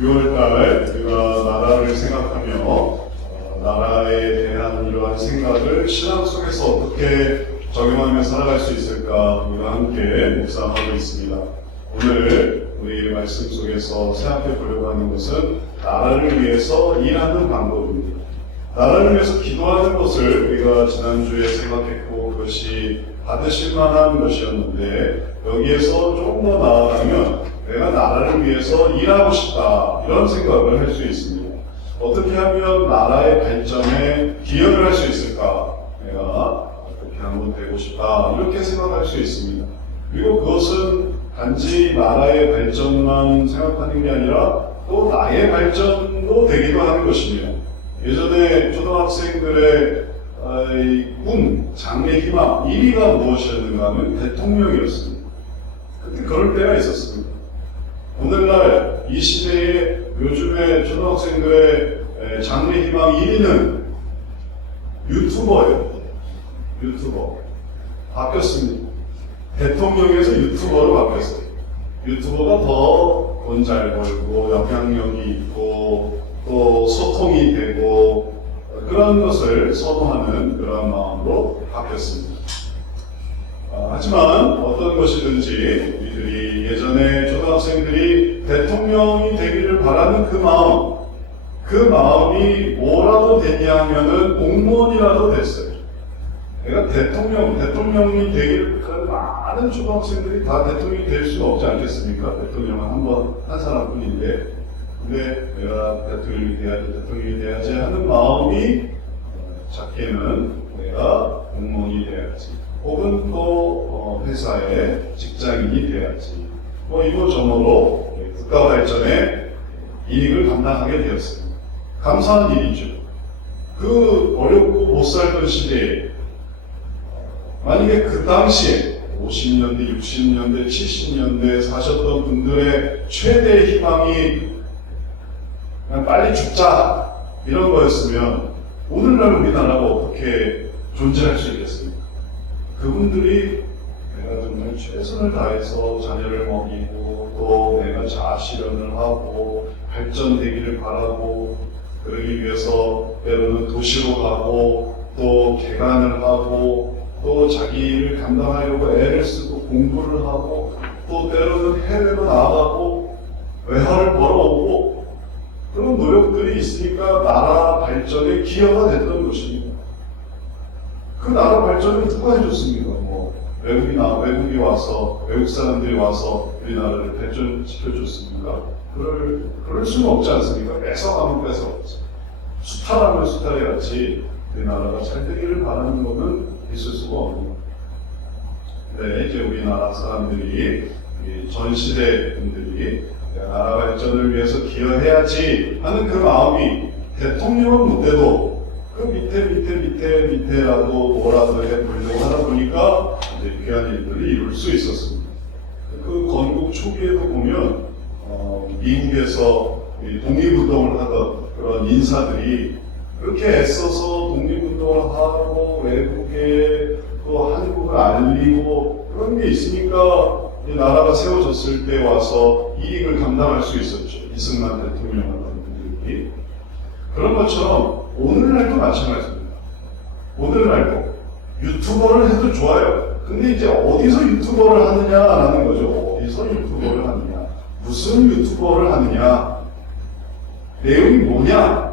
6월달 우리가 나라를 생각하며 나라에 대한 이러한 생각을 신앙 속에서 어떻게 적용하며 살아갈 수 있을까 우리가 함께 묵상하고 있습니다. 오늘 우리 말씀 속에서 생각해 보려고 하는 것은 나라를 위해서 일하는 방법입니다. 나라를 위해서 기도하는 것을 우리가 지난주에 생각했고 그것이 받으실 만한 것이었는데 여기에서 조금 더 나아가면 내가 나라를 위해서 일하고 싶다 이런 생각을 할 수 있습니다. 어떻게 하면 나라의 발전에 기여를 할 수 있을까? 내가 어떻게 하면 되고 싶다 이렇게 생각할 수 있습니다. 그리고 그것은 단지 나라의 발전만 생각하는 게 아니라 또 나의 발전도 되기도 하는 것이며 예전에 초등학생들의 꿈, 장래 희망 1위가 무엇이었는가 하면 대통령이었습니다. 그때 그럴 때가 있었습니다. 오늘날 이 시대에 요즘에 초등학생들의 장래 희망 1위는 유튜버예요. 유튜버. 바뀌었습니다. 대통령에서 유튜버로 바뀌었어요. 유튜버가 더 돈 잘 벌고 영향력이 있고 또 소통이 되고 그런 것을 선호하는 그런 마음으로 바뀌었습니다. 하지만 어떤 것이든지 우리들이 예전에 초등학생들이 대통령이 되기를 바라는 그 마음이 뭐라도 되냐 하면은 공무원이라도 됐어요. 내가 대통령이 되기를 바라는 많은 초등학생들이 다 대통령이 될 수는 없지 않겠습니까? 대통령은 한 사람뿐인데 근데 내가 대통령이 돼야지 하는 마음이 작게는 내가 공무원이 돼야지 혹은 또 회사의 직장인이 돼야지 이모저모로 국가 발전에 이익을 감당하게 되었습니다. 감사한 일이죠. 그 어렵고 못 살던 시대에 만약에 그 당시에 50년대, 60년대, 70년대 사셨던 분들의 최대의 희망이 그냥 빨리 죽자 이런 거였으면 오늘날 우리나라가 어떻게 존재할 수 있겠습니까? 그분들이 내가 정말 최선을 다해서 자녀를 먹이고 또 내가 자아실현을 하고 발전되기를 바라고 그러기 위해서 때로는 도시로 가고 또 개간을 하고 또 자기를 감당하려고 애를 쓰고 공부를 하고 또 때로는 해외로 나가고 외화를 벌어오고 그런 노력들이 있으니까 나라 발전에 기여가 됐던 것입니다. 그 나라 발전을 누가 해줬습니까? 외국이 와서 외국 사람들이 와서 우리나라를 발전시켜줬습니까? 그럴 수는 없지 않습니까? 뺏어가면 뺏어갔지. 수탈하면 수탈해 같이 우리나라가 잘 되기를 바라는 것은 있을 수가 없는 겁니다. 네, 이제 우리나라 사람들이 전 시대 분들이 나라 발전을 위해서 기여해야지 하는 그 마음이 대통령은 못돼도 그 밑에라도 뭐라도 해보려고 하다 보니까 이제 귀한 일들을 이룰 수 있었습니다. 그 건국 초기에도 보면 미국에서 독립운동을 하던 그런 인사들이 그렇게 애써서 독립운동을 하고 외국에 또 한국을 알리고 그런 게 있으니까 이 나라가 세워졌을 때 와서 이익을 감당할 수 있었죠. 이승만 대통령 같은 분들이. 그런 것처럼 오늘날도 마찬가지입니다. 오늘날도 유튜버를 해도 좋아요. 근데 이제 어디서 유튜버를 하느냐라는 거죠. 어디서 유튜버를 하느냐. 무슨 유튜버를 하느냐. 내용이 뭐냐.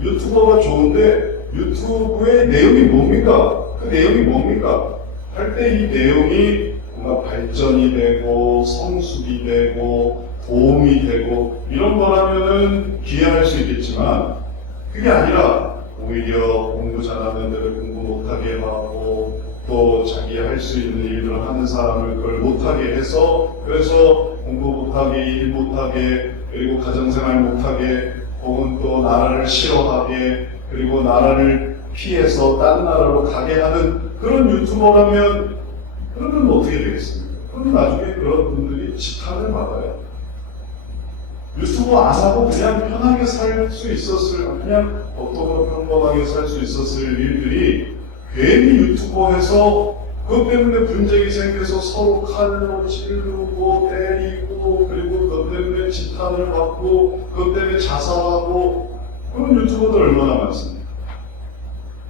유튜버가 좋은데 유튜브의 내용이 뭡니까? 그 내용이 뭡니까? 할 때 이 내용이 뭔가 발전이 되고 성숙이 되고 도움이 되고 이런 거라면은 기여할 수 있겠지만 그게 아니라 오히려 공부 잘하는 데를 공부 못하게 하고 또 자기 할 수 있는 일들을 하는 사람을 그걸 못하게 해서 그래서 공부 못하게 일 못하게 그리고 가정생활 못하게 혹은 또 나라를 싫어하게 그리고 나라를 피해서 딴 나라로 가게 하는 그런 유튜버라면 그러면 어떻게 되겠습니까? 그럼 나중에 그런 분들이 지탄을 받아요. 유튜버 안 하고 그냥 편하게 살 수 있었을 그냥 어떻게 평범하게 살 수 있었을 일들이 괜히 유튜버에서 그것 때문에 분쟁이 생겨서 서로 칼로 찌르고 때리고 그리고 심판을 받고 그것 때문에 자살하고 그런 유튜버들 얼마나 많습니까?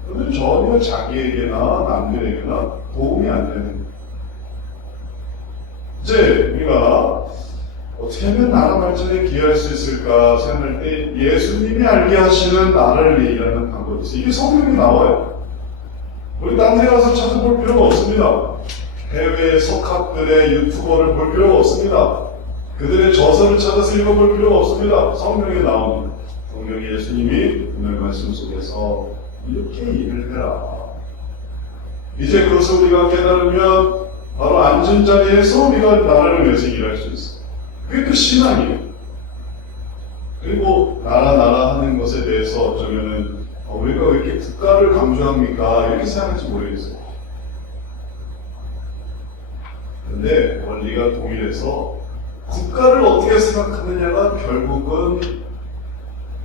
그런데 전혀 자기에게나 남들에게나 도움이 안 되는 거예요. 이제 우리가 어떻게 하면 나라 발전에 기여할 수 있을까 생각할 때 예수님이 알게 하시는 나라를 얘기하는 방법이 있어요. 이게 성경에 나와요. 우리 딴 데 가서 찾아볼 필요가 없습니다. 해외 석학들의 유튜버를 볼 필요가 없습니다. 그들의 저서를 찾아서 읽어볼 필요가 없습니다. 성경에 나옵니다. 성경에 예수님이 오늘 말씀 속에서 이렇게 일을 해라. 이제 그것을 우리가 깨달으면 바로 앉은 자리에서 우리가 나라를 위해서 일할 수 있어요. 그게 또 신앙이에요. 그리고 나라 하는 것에 대해서 어쩌면은 우리가 왜 이렇게 국가를 강조합니까? 이렇게 생각할지 모르겠어요. 근데 원리가 동일해서 국가를 어떻게 생각하느냐가 결국은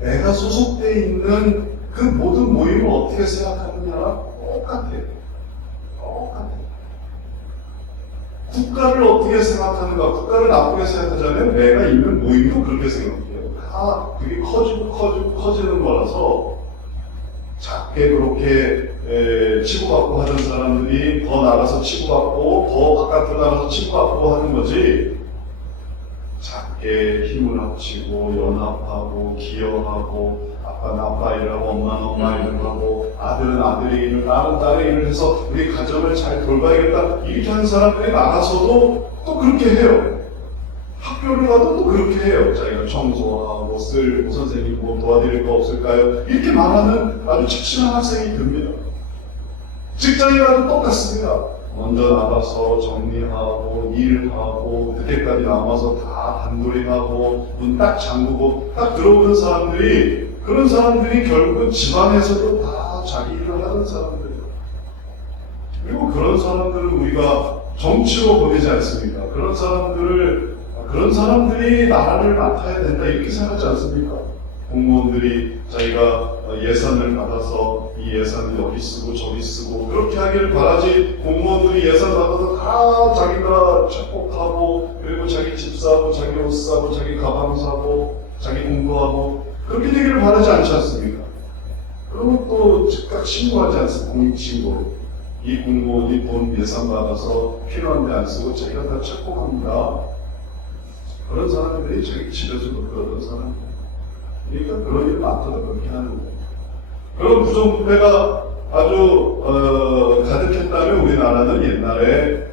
내가 소속되어 있는 그 모든 모임을 어떻게 생각하느냐랑 똑같아요. 국가를 어떻게 생각하는가, 국가를 나쁘게 생각하자면 내가 있는 모임도 그렇게 생각해요. 다 그게 커지는 거라서 작게 그렇게 치고받고 하던 사람들이 더 나가서 치고받고 더 바깥으로 나가서 치고받고 하는 거지, 작게 힘을 합치고 연합하고 기여하고 아빠는 아빠 일하고 엄마는 엄마 일을 하고 아들은 아들의 일을 딸은 딸의 일을 해서 우리 가정을 잘 돌봐야겠다 이렇게 하는 사람들이 나가서도 또 그렇게 해요. 학교를 가도 또 그렇게 해요. 자기가 청소하고 쓸고 선생님 뭐 도와드릴 거 없을까요? 이렇게 말하는 아주 착실한 학생이 됩니다. 직장에 가도 똑같습니다. 먼저 나가서 정리하고 일하고 늦게까지 남아서 다 단도리하고 문 딱 잠그고 딱 들어오는 사람들이, 그런 사람들이 결국은 집안에서도 다 자기 일을 하는 사람들이에요. 그리고 그런 사람들은 우리가 정치로 보내지 않습니까? 그런 사람들이 나라를 맡아야 된다 이렇게 생각하지 않습니까? 공무원들이 자기가 예산을 받아서 이 예산을 여기 쓰고 저기 쓰고 그렇게 하기를 바라지, 공무원들이 예산 받아서 다 자기가 착복하고 그리고 자기 집 사고 자기 옷 사고 자기 가방 사고 자기 공부하고 그렇게 되기를 바라지 않지 않습니까? 그러면 또 즉각 신고하지 않습니까? 공익신고로. 이 공무원이 돈 예산 받아서 필요한데 안 쓰고 자기가 다 착복합니다. 그런 사람들이 자기 집에서도 그러던 사람이에요. 그러니까 그런 일 많더라도 그렇게 하는 거예요. 그런 부정부패가 아주 가득했다면 우리나라는 옛날에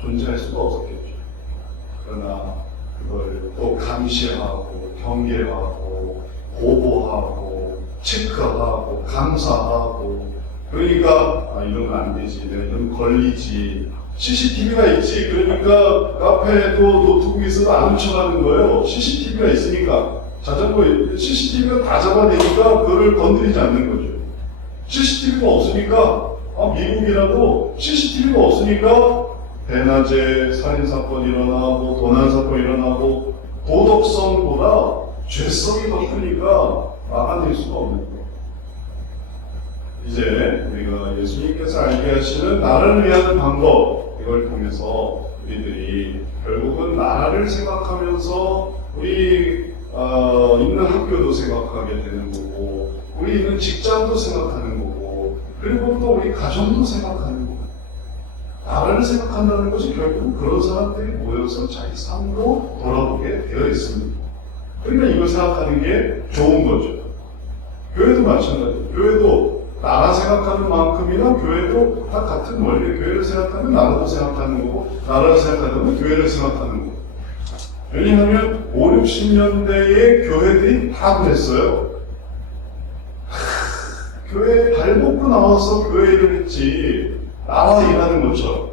존재할 수가 없었겠죠. 그러나 그걸 또 감시하고 경계하고 보고하고 체크하고 감사하고, 그러니까 이런 건 안 되지, 이런 걸리지, CCTV가 있지, 그러니까 카페에도 노트북이 있어도 안 훔쳐가는 거예요. CCTV가 있으니까. 자전거 CCTV가 다 잡아내니까 그거를 건드리지 않는 거죠. CCTV가 없으니까, 미국이라도 CCTV가 없으니까 대낮에 살인사건 일어나고 도난사건 일어나고 도덕성보다 죄성이 더 크니까 막아낼 수가 없는 거예요. 이제 우리가 예수님께서 알게 하시는 나라를 위하는 방법, 이걸 통해서 우리들이 결국은 나라를 생각하면서 우리 있는 학교도 생각하게 되는 거고, 우리 있는 직장도 생각하는 거고, 그리고 또 우리 가정도 생각하는 거고. 나라를 생각한다는 것이 결국은 그런 사람들이 모여서 자기 삶으로 돌아보게 되어 있습니다. 그러니까 이걸 생각하는 게 좋은 거죠. 교회도 마찬가지예요. 교회도 나라 생각하는 만큼이나 교회도 다 같은 원리. 교회를 생각하면 나라도 생각하는 거고, 나라를 생각하면 교회를 생각하는 거고. 왜냐하면 5, 60년대의 교회들이 다 그랬어요. 교회에 발 벗고 나와서 교회 일을 했지, 나라 일하는 것처럼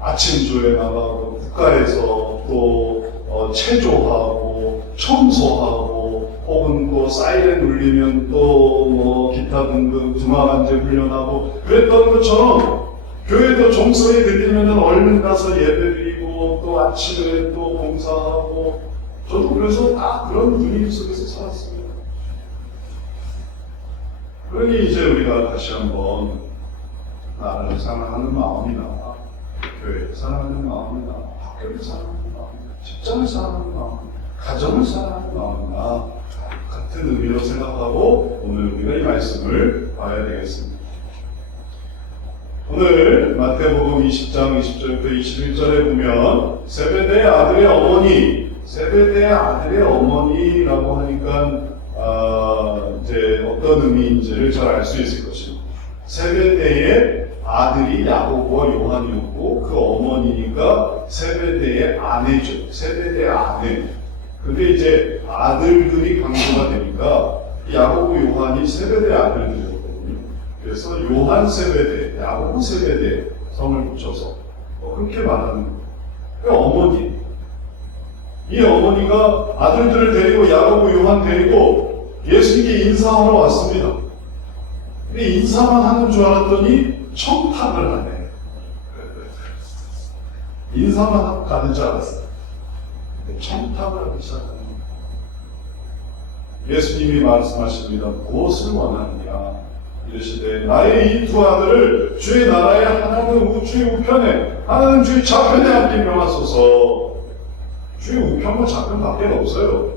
아침조에 나가고 국가에서 또 체조하고 청소하고 혹은 또 사이렌 울리면 또 뭐 기타 등등 두마간제 훈련하고 그랬던 것처럼, 교회도 종소리 들리면 얼른 가서 예배드리고 또 아침에 또 봉사하고, 저도 그래서 다 그런 분위기 속에서 살았습니다. 그러니 이제 우리가 다시 한번 나라를 사랑하는 마음이나 교회를 사랑하는 마음이나 학교를 사랑하는 마음이나 직장을 사랑하는 마음, 가정을 사랑하는 마음과 같은 의미로 생각하고 오늘 우리가 이 말씀을 봐야 되겠습니다. 오늘 마태복음 20장 20절부터 21절에 보면 세베대의 아들의 어머니, 세베대의 아들의 어머니라고 하니까 이제 어떤 의미인지를 잘 알 수 있을 것입니다. 세베대의 아들이 야고보와 요한이었고 그 어머니니까 세베대의 아내죠. 세베대의 아내. 근데 이제 아들들이 강조가 되니까 야고보, 요한이 세베대의 아들들이었거든요. 그래서 요한 세베대, 야고보 세베대 성을 붙여서 그렇게 말하는 거예요. 그 어머니. 이 어머니가 아들들을 데리고 야고보, 요한 데리고 예수님께 인사하러 왔습니다. 근데 인사만 하는 줄 알았더니 청탁을 하네. 인사만 하고 가는 줄 알았어요. 근데 청탁을 하기 시작하는 거예요. 예수님이 말씀하십니다. 무엇을 원하느냐? 이르시되 나의 이 두 아들을 주의 나라에 하나는 주의 우편에 하나는 주의 좌편에 앉게 명하소서. 주의 우편과 좌편밖에 없어요.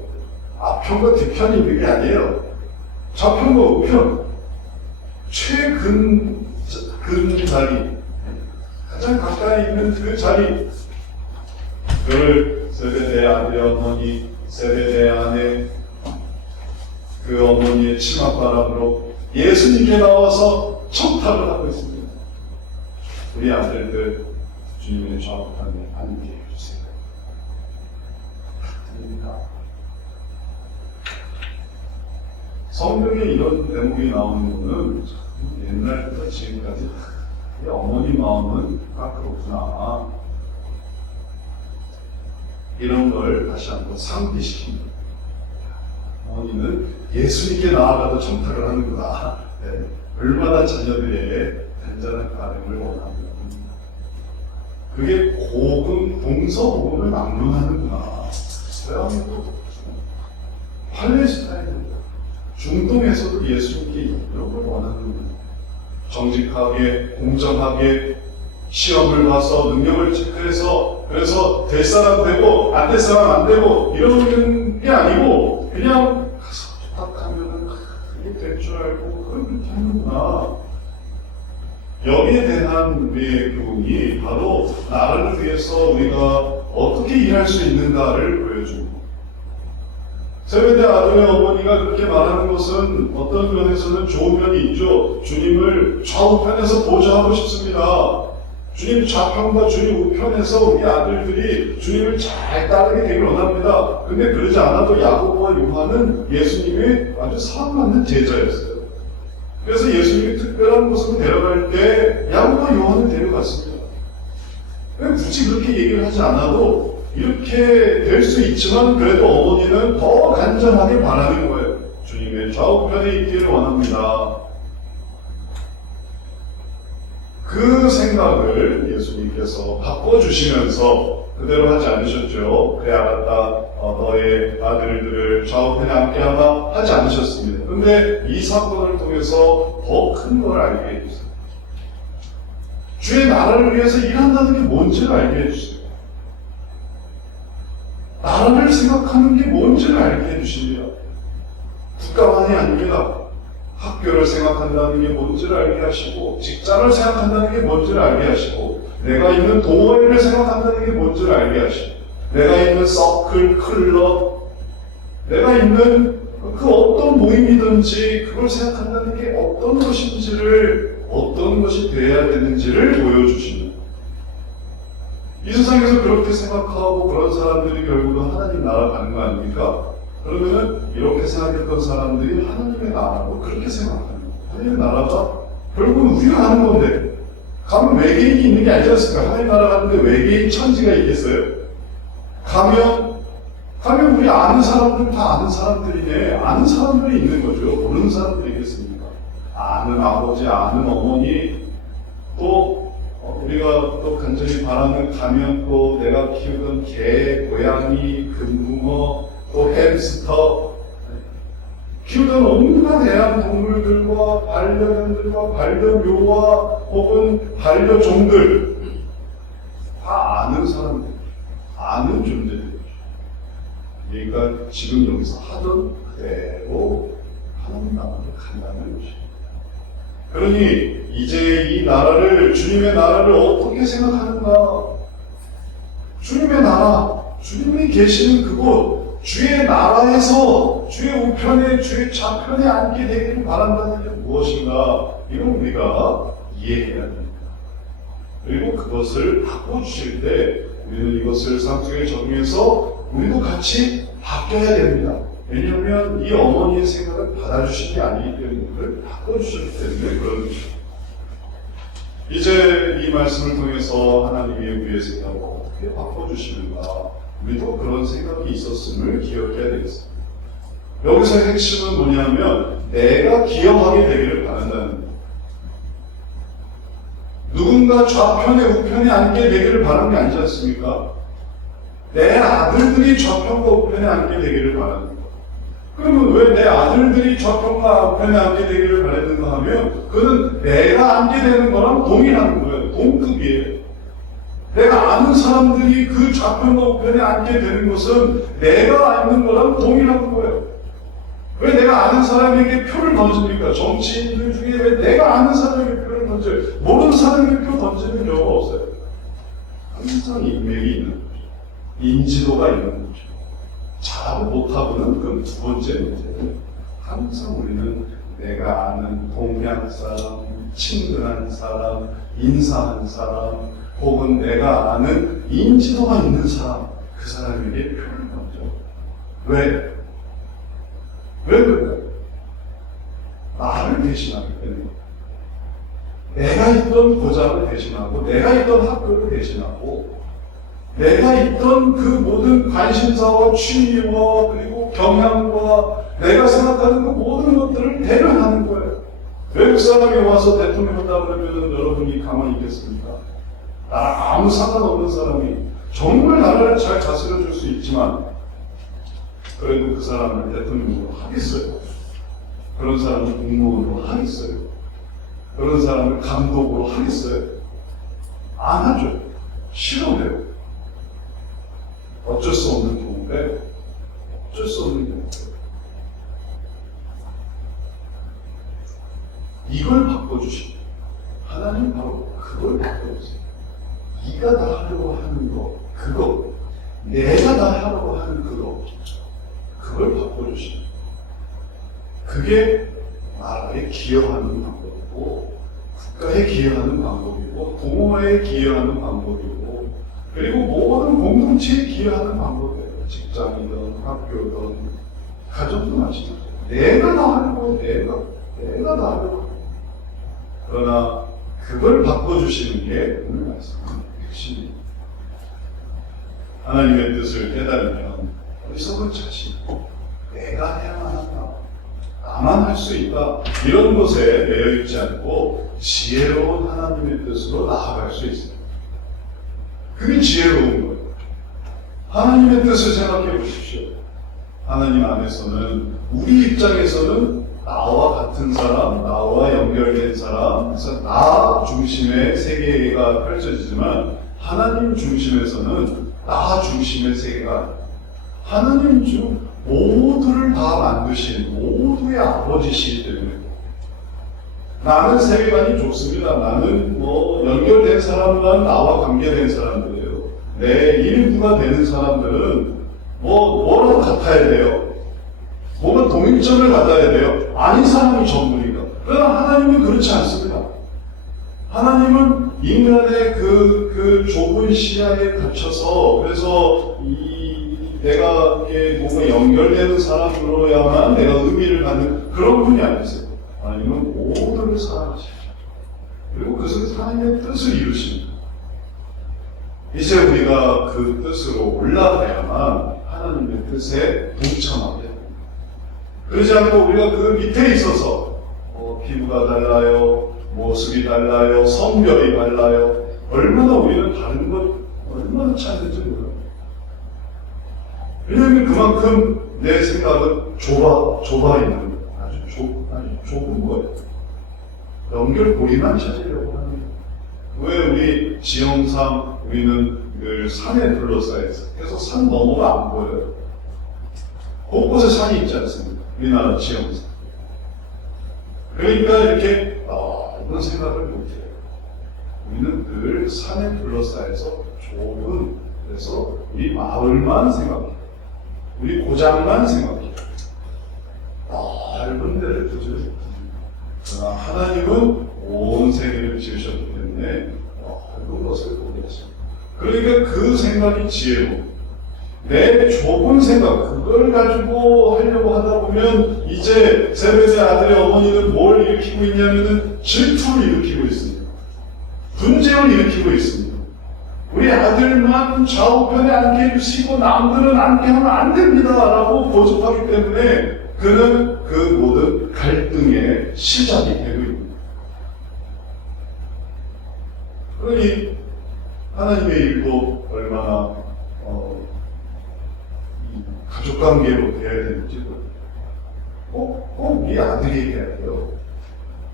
앞편과 뒤편이 있는 게 아니에요. 좌편과 우편. 최근 자리, 가장 가까이 있는 그 자리, 그를 세베대의 아들의 어머니, 세베대의 아내, 그 어머니의 치맛바람으로 예수님께 나와서 청탁을 하고 있습니다. 우리 아들들 주님의 좌우편에 앉게 해주세요. 드립니다. 성경에 이런 대목이 나오는 것은 옛날부터 지금까지 어머니 마음은 그렇구나. 이런 걸 다시 한번 상기시킵니다. 어머니는 예수님께 나아가도 청탁을 하는구나. 네. 얼마나 자녀들의 단단한 가름을 원하는가. 그게 복음, 동서복음을 막론하는구나. 대한민국, 팔레스타인, 중동에서도 예수님께 이런 걸 원하는구나. 정직하게, 공정하게 시험을 봐서 능력을 체크해서 그래서 될 사람 되고 안 될 사람 안 되고 이러는 게 아니고 그냥 가서 부탁하면은 그게 될 줄 알고 그렇게 하는구나. 여기에 대한 우리의 교훈이 바로 나라를 위해서 우리가 어떻게 일할 수 있는가를 보여줍니다. 세베대 아들의 어머니가 그렇게 말하는 것은 어떤 면에서는 좋은 면이 있죠. 주님을 좌우편에서 보좌하고 싶습니다. 주님 좌편과 주님 우편에서 우리 아들들이 주님을 잘 따르게 되길 원합니다. 근데 그러지 않아도 야고보와 요한은 예수님의 아주 사랑받는 제자였어요. 그래서 예수님이 특별한 곳으로 데려갈 때 야고보와 요한을 데려갔습니다. 굳이 그렇게 얘기를 하지 않아도 이렇게 될 수 있지만 그래도 어머니는 더 간절하게 바라는 거예요. 주님의 좌우편에 있기를 원합니다. 그 생각을 예수님께서 바꿔주시면서 그대로 하지 않으셨죠. 그래 알았다. 너의 아들들을 좌우편에 앉게 하나 하지 않으셨습니다. 그런데 이 사건을 통해서 더 큰 걸 알게 해주세요. 주의 나라를 위해서 일한다는 게 뭔지를 알게 해주세요. 나라를 생각하는 게 뭔지를 알게 해주십니다. 국가만이 아닙니다. 학교를 생각한다는 게 뭔지를 알게 하시고 직장을 생각한다는 게 뭔지를 알게 하시고 내가 있는 동호회를 생각한다는 게 뭔지를 알게 하시고 내가 있는 서클, 클럽 내가 있는 그 어떤 모임이든지 그걸 생각한다는 게 어떤 것인지를 어떤 것이 되어야 되는지를 보여주십니다. 이 세상에서 그렇게 생각하고 그런 사람들이 결국은 하나님 나라 가는 거 아닙니까? 그러면은 이렇게 생각했던 사람들이 하나님의 나라로 그렇게 생각하는 거예요. 하나님의 나라가 결국은 우리가 가는 건데 가면 외계인이 있는 게 아니지 않습니까? 하나님 나라 가는데 외계인 천지가 있겠어요? 가면 우리 아는 사람들 다 아는 사람들이네. 아는 사람들이 있는 거죠. 모르는 사람들이 있겠습니까? 아는 아버지, 아는 어머니, 또 우리가 또 간절히 바라는 가면 또 내가 키우던 개, 고양이, 금붕어, 또 햄스터, 키우던 온갖 애완동물들과 반려견들과 반려묘와 혹은 반려종들 다 아는 사람들, 아는 존재들. 그러니까 지금 여기서 하던 그대로 하나님 나라로 간다는 것이죠. 그러니 이제 이 나라를, 주님의 나라를 어떻게 생각하는가? 주님의 나라, 주님이 계시는 그곳, 주의 나라에서 주의 우편에, 주의 좌편에 앉게 되기를 바란다는 게 무엇인가? 이건 우리가 이해해야 됩니다. 그리고 그것을 바꿔주실 때 우리는 이것을 삶 속에 적용해서 우리도 같이 바뀌어야 됩니다. 왜냐하면 이 어머니의 생각을 받아주신 게 아니기 때문에 그걸 바꿔주셨기 때문에 그런 것이죠. 이제 이 말씀을 통해서 하나님이 우리의 생각을 어떻게 바꿔주시는가, 우리도 그런 생각이 있었음을 기억해야 되겠습니다. 여기서 핵심은 뭐냐면 내가 기여하게 되기를 바란다는 거예요. 누군가 좌편에 우편에 앉게 되기를 바라는 게 아니지 않습니까? 내 아들들이 좌편과 우편에 앉게 되기를 바라는 거예요. 그러면 왜 내 아들들이 좌편과 우편에 앉게 되기를 바랬는가 하면 그는 내가 앉게 되는 거랑 동일한 거예요. 동급이에요. 내가 아는 사람들이 그 좌편과 우편에 앉게 되는 것은 내가 앉는 거랑 동일한 거예요. 왜 내가 아는 사람에게 표를 던집니까? 정치인들 중에 왜 내가 아는 사람에게 표를 던져요? 모르는 사람에게 표 던지는 경우가 없어요. 항상 인맥이 있는 거죠. 인지도가 있는 거죠. 잘하고 못하고는 그건 두 번째 문제예요. 항상 우리는 내가 아는 동양 사람, 친근한 사람, 인사한 사람, 혹은 내가 아는 인지도가 있는 사람, 그 사람에게 표를 던져. 왜? 왜 그럴까요? 나를 대신하기 때문에. 내가 있던 고장을 대신하고, 내가 있던 학교를 대신하고, 내가 있던 그 모든 관심사와 취미와 그리고 경향과 내가 생각하는 그 모든 것들을 대변하는 거예요. 외국 사람이 와서 대통령 한다고 그러면 여러분이 가만히 있겠습니까? 나랑 아무 상관없는 사람이 정말 나라를 잘 다스려 줄 수 있지만 그래도 그 사람을 대통령으로 하겠어요? 그런 사람을 공무원으로 하겠어요? 그런 사람을 감독으로 하겠어요? 안 하죠. 싫어해요. 어쩔 수 없는 경우인데, 어쩔 수 없는 경우인데. 이걸 바꿔주시고, 하나님 바로 그걸 바꿔주세요. 네가 다 하려고 하는 거, 그거, 내가 다 하려고 하는 그걸 바꿔주시고, 그게 나라에 기여하는 방법이고, 국가에 기여하는 방법이고, 부모에 기여하는 방법이고, 그리고 모든 공동체에 기여하는 방법이에요. 직장이든 학교든 가정도 마찬가지예요. 내가 다 하려고 내가 다 하려고. 그러나 그걸 바꿔주시는 게 오늘 말씀의 핵심입니다. 하나님의 뜻을 깨달으면 어리석은 자신, 내가 해야만 한다, 나만 할 수 있다, 이런 것에 매여 있지 않고 지혜로운 하나님의 뜻으로 나아갈 수 있습니다. 그게 지혜로운 거예요. 하나님의 뜻을 생각해 보십시오. 하나님 안에서는 우리 입장에서는 나와 같은 사람, 나와 연결된 사람, 그래서 나 중심의 세계가 펼쳐지지만 하나님 중심에서는 나 중심의 세계가, 하나님 중 모두를 다 만드신 모두의 아버지시기 때문에 나는 세계관이 좁습니다. 나는 연결된 사람만 나와 관계된 사람들이에요. 내 일부가 되는 사람들은 뭐라고 같아야 돼요. 뭔가 동일점을 갖아야 돼요. 아닌 사람이 전부니까. 그러나 하나님은 그렇지 않습니다. 하나님은 인간의 그 좁은 시야에 갇혀서, 그래서 내가 뭔가 연결되는 사람으로야만 내가 의미를 갖는 그런 분이 아니세요. 하나님은 모두를 사랑하십니다. 그리고 그 속에서 하나님의 뜻을 이루십니다. 이제 우리가 그 뜻으로 올라가야만 하나님의 뜻에 동참하게 됩니다. 그러지 않고 우리가 그 밑에 있어서 피부가 달라요, 모습이 달라요, 성별이 달라요, 얼마나 우리는 다른 것 얼마나 찾는지 몰라요. 왜냐하면 그만큼 내 생각은 좁아 있는 거예요. 아주 좁은 거예요. 연결고리만 찾으려고 하는 거예요. 왜 우리 지형상 우리는 늘 산에 둘러싸여 있어요. 그래서 산 너머가 안 보여요. 곳곳에 산이 있지 않습니까? 우리나라 지형상. 그러니까 이렇게 넓은 생각을 못해요. 우리는 늘 산에 둘러싸여서 좁은, 그래서 우리 마을만 생각해요. 우리 고장만 생각해요. 넓은 데를 두죠. 그러나 하나님은 온 세계를 지으셨기 때문에 넓은 것을 보게 하십니다. 그러니까 그 생각이 지혜로, 내 좁은 생각, 그걸 가지고 하려고 하다 보면 이제 세베대 아들의 어머니는 뭘 일으키고 있냐면은 질투를 일으키고 있습니다. 분쟁을 일으키고 있습니다. 우리 아들만 좌우편에 앉게 해주시고 남들은 앉게 하면 안 됩니다 라고 고집하기 때문에 그는 그 모든 갈등의 시작이 되고 있습니다. 그러니 하나님의 일도 얼마나 가족관계로 돼야 되는지 꼭 우리 아들이 해야 돼요.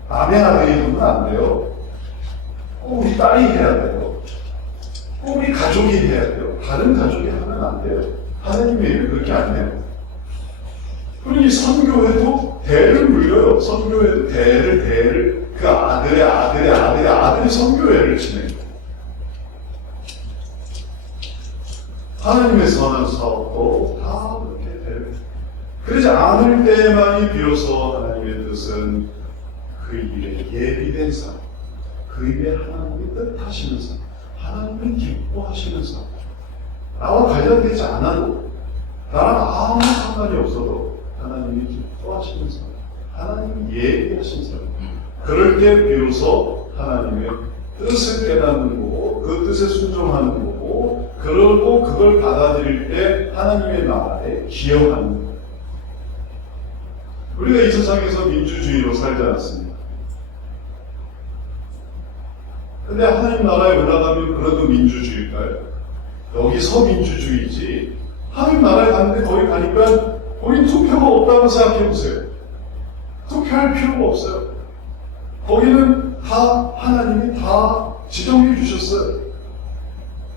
남의 아들이 하면 안 돼요. 꼭 우리 딸이 해야 돼요. 꼭 우리 가족이 해야 돼요. 다른 가족이 하면 안 돼요. 하나님의 일을 그렇게 안 해요. 그러니 선교회도 대를 물려요. 선교회도 대를 그 아들이 선교회를 진행해요. 하나님의 선한 사업도 다 그렇게 돼요. 그러지 않을 때만이 비로소 하나님의 뜻은 그 일에 예비된 사람, 그 일에 하나님이 뜻하시는 사람, 하나님이 기뻐하시는 사람, 나와 관련되지 않아도, 나랑 아무 상관이 없어도 하나님이 기뻐하시는 사람, 하나님이 예비하신 사람, 그럴 때 비로소 하나님의 뜻을 깨닫는 거고, 그 뜻에 순종하는 거고, 그러고 그걸 받아들일 때 하나님의 나라에 기여하는 거예요. 우리가 이 세상에서 민주주의로 살지 않습니다. 근데 하나님 나라에 올라가면 그래도 민주주의일까요? 여기서 민주주의지. 하나님 나라에 갔는데 거기 가니까 우린 투표가 없다고 생각해보세요. 투표할 필요가 없어요. 거기는 다 하나님이 다 지정해 주셨어요.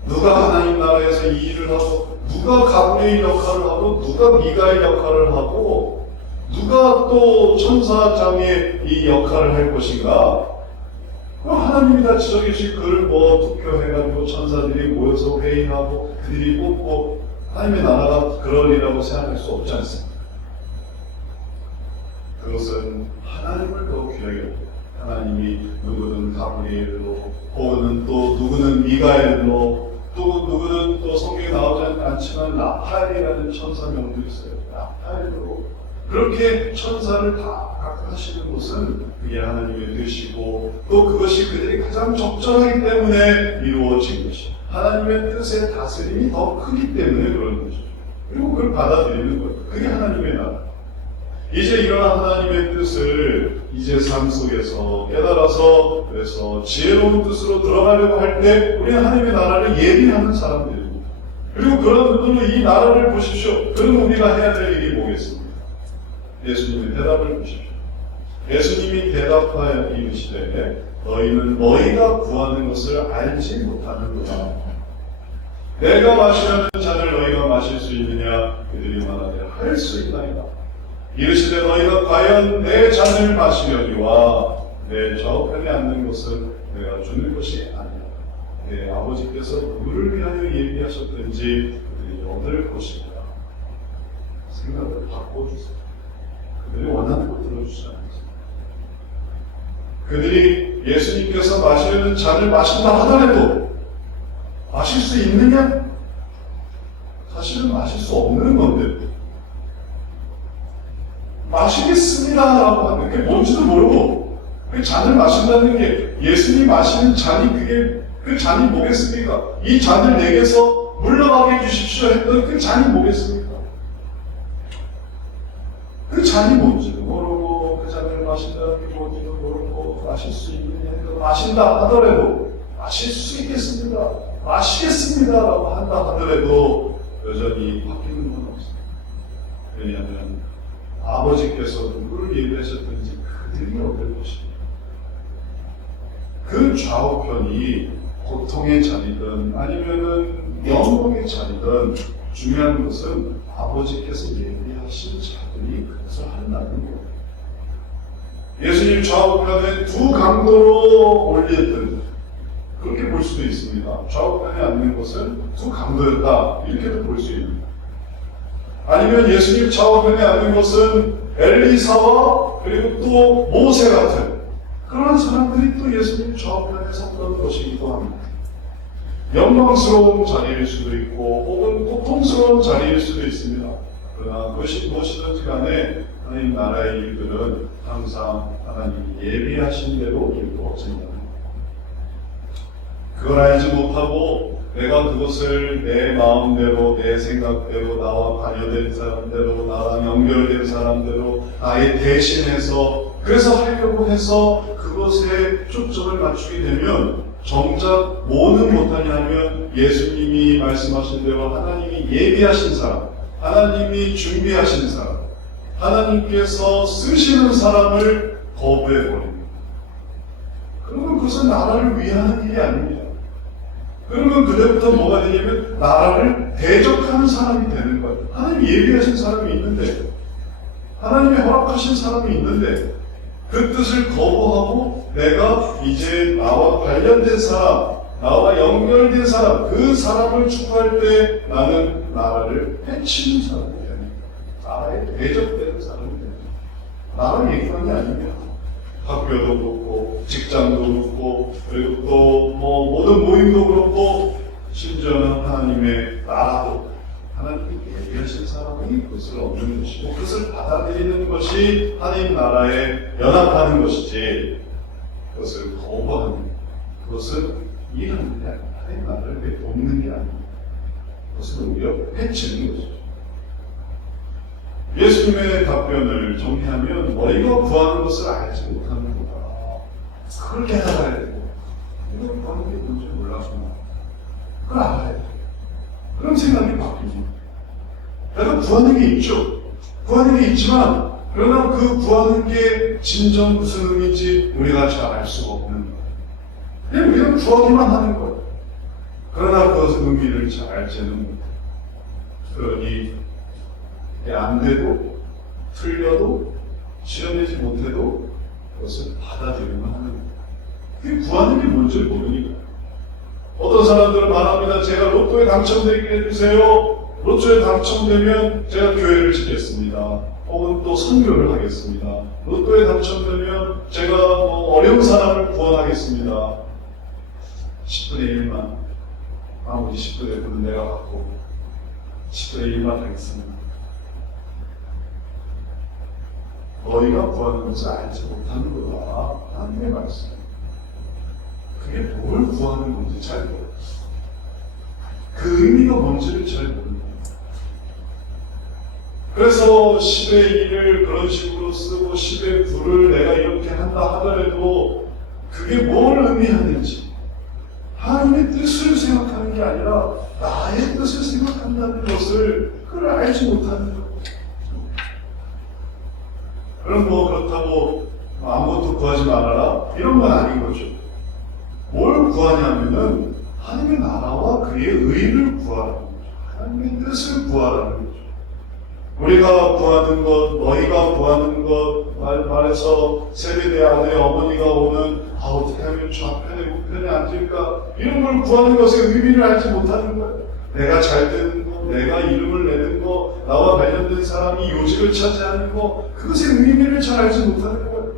누가 하나님 나라에서 이 일을 하고, 누가 가브리엘 역할을 하고, 누가 미가엘 역할을 하고, 누가 또 천사장의 이 역할을 할 것인가? 하나님이 다 지정해 주신 그를 투표해가지고 천사들이 모여서 회의하고 그들이 뽑고 하나님의 나라가 그러리라고 생각할 수 없지 않습니까? 그것은 하나님을 더 귀하게 여기고, 하나님이 누구는 가브리엘로, 혹은 또 누구는 미가엘로, 또 누구는 또 성경에 나오지 않지만 라파엘이라는 천사 명도 있어요. 라파엘로 그렇게 천사를 다 각각 하시는 것은 그게 하나님의 뜻이고, 또 그것이 그들이 가장 적절하기 때문에 이루어진 것이, 하나님의 뜻의 다스림이 더 크기 때문에 그런 것이죠. 그리고 그걸 받아들이는 거예요. 그게 하나님의 나라. 이제 이런 하나님의 뜻을 이제 삶 속에서 깨달아서, 그래서 지혜로운 뜻으로 들어가려고 할 때 우리는 하나님의 나라를 예비하는 사람들입니다. 그리고 그런 분들로 이 나라를 보십시오. 그럼 우리가 해야 될 일이 뭐겠습니까? 예수님의 대답을 보십시오. 예수님이 대답하여 이르시되 너희는 너희가 구하는 것을 알지 못하는구나. 내가 마시려는 잔을 너희가 마실 수 있느냐? 그들이 말하되 할 수 있나이다. 이르시되 너희가 과연 내 잔을 마시려니와 내 좌우편에 앉는 것은 내가 주는 것이 아니라 내 아버지께서 누구를 위하여 예비하셨든지 그들이 얻을 것이다. 생각을 바꿔주세요. 그들이 원하는 거 들어주지 않습니다. 그들이 예수님께서 마시려는 잔을 마신다 하더라도 마실 수 있느냐? 사실은 마실 수 없는 건데 마시겠습니다 라고 하는 게 뭔지도 모르고 그 잔을 마신다는 게, 예수님 마시는 잔이 그게 그 잔이 뭐겠습니까? 이 잔을 내게서 물러가게 해주십시오 했던 그 잔이 뭐겠습니까? 그 잔이 뭔지도 모르고 그 잔을 마신다는 게 뭔지도 모르고 마실 수 있느냐 해도 마신다 하더라도 마실 수 있겠습니다, 마시겠습니다 라고 한다 하더라도 여전히 바뀌는 건 없습니다. 왜냐하면 아버지께서 누구를 예비하셨든지 그들이 얻을 것입니다. 그 좌우편이 고통의 잔이든 아니면은 영광의 잔이든 중요한 것은 아버지께서 예비하신 자들이 그것을 한다는 거예요. 예수님 좌우편에 두 강도로 올렸던, 그렇게 볼 수도 있습니다. 좌우편에 앉는 것은 두 강도였다, 이렇게도 볼 수 있습니다. 아니면 예수님 좌우편에 앉는 것은 엘리사와 그리고 또 모세 같은 그런 사람들이 또 예수님 좌우편에 섰던 것이기도 합니다. 영광스러운 자리일 수도 있고 혹은 고통스러운 자리일 수도 있습니다. 그러나 그것이 무엇이든지 간에 하나님 나라의 일들은 항상 하나님이 예비하신 대로 이루어진다. 그걸 알지 못하고 내가 그것을 내 마음대로, 내 생각대로, 나와 관여된 사람대로, 나랑 연결된 사람대로, 나의 대신해서 그래서 하려고 해서 그것에 초점을 맞추게 되면 정작 뭐는 못하냐면 예수님이 말씀하신 대로 하나님이 예비하신 사람, 하나님이 준비하신 사람, 하나님께서 쓰시는 사람을 거부해버립니다. 그러면 그것은 나라를 위하는 일이 아닙니다. 그러면 그때부터 뭐가 되냐면 나라를 대적하는 사람이 되는 거예요. 하나님이 예비하신 사람이 있는데, 하나님이 허락하신 사람이 있는데 그 뜻을 거부하고 내가 이제 나와 관련된 사람, 나와 연결된 사람, 그 사람을 추구할 때 나는 나라를 해치는 사람이 됩니다. 나라에 대적되는 사람이 됩니다. 나를 얘기하는 게 아닙니다. 학교도 그렇고 직장도 그렇고 그리고 또 모든 모임도 그렇고 심지어는 하나님의 나라도 하나님이 예비하신 사람이 그것을 얻는 것이고 그것을 받아들이는 것이 하나님 나라에 연합하는 것이지 그것을 거부하는, 그것은 일하는 게 아닙니다. 하나님 나라를 돕는 게 아닙니다. 그것은 오히려 해치는 것이죠. 예수님의 답변을 정리하면 너희가 구하는 것을 알지 못하는 거다. 그걸 깨달아야 되고 이걸 구하는 게 뭔지 몰랐구나. 그걸 알아야 돼. 그럼 생각이 바뀌지. 내가 구하는 게 있죠. 구하는 게 있지만 그러나 그 구하는 게 진정 무슨 의미인지 우리가 잘 알 수가 없는 거예요. 그냥 우리가 구하기만 하는 거예요. 그러나 그것의 의미를 잘 알지는 못해요. 그러니 안 돼도 틀려도 시험되지 못해도 그것을 받아들이면 하는 거예요. 그게 구하는 게 뭔지 모르니까. 어떤 사람들은 말합니다. 제가 로또에 당첨되게 해주세요. 로또에 당첨되면 제가 교회를 짓겠습니다. 혹은 또 선교를 하겠습니다. 로또에 당첨되면 제가 어려운 사람을 구원하겠습니다. 10분의 1만, 나머지 10분의 1은 내가 갖고 10분의 1만 하겠습니다. 너희가 구하는 것을 알지 못하는 거다. 하나님의 말씀. 그게 뭘 구하는 건지 잘 모르겠어요. 그 의미가 뭔지를 잘 모릅니다. 그래서 10의 1을 그런 식으로 쓰고 10의 9를 내가 이렇게 한다 하더라도 그게 뭘 의미하는지 하나님의 뜻을 생각하는 게 아니라 나의 뜻을 생각한다는 것을 그걸 알지 못하는 거예요. 그럼 그렇다고 아무것도 구하지 말아라? 이런 건 아닌 거죠. 뭘 구하냐면은 하나님의 나라와 그의 의를 구하라는 거죠. 하나님의 뜻을 구하라는 거죠. 우리가 구하는 것, 너희가 구하는 것, 말해서 세례대 안에 어머니가 오는 어떻게 하면 좌편에 우편에 앉을까? 이런 걸 구하는 것의 의미를 알지 못하는 거예요. 내가 잘 되는 것, 내가 이름을 내는 것, 나와 관련된 사람이 요직을 차지하는 것, 그것의 의미를 잘 알지 못하는 거예요.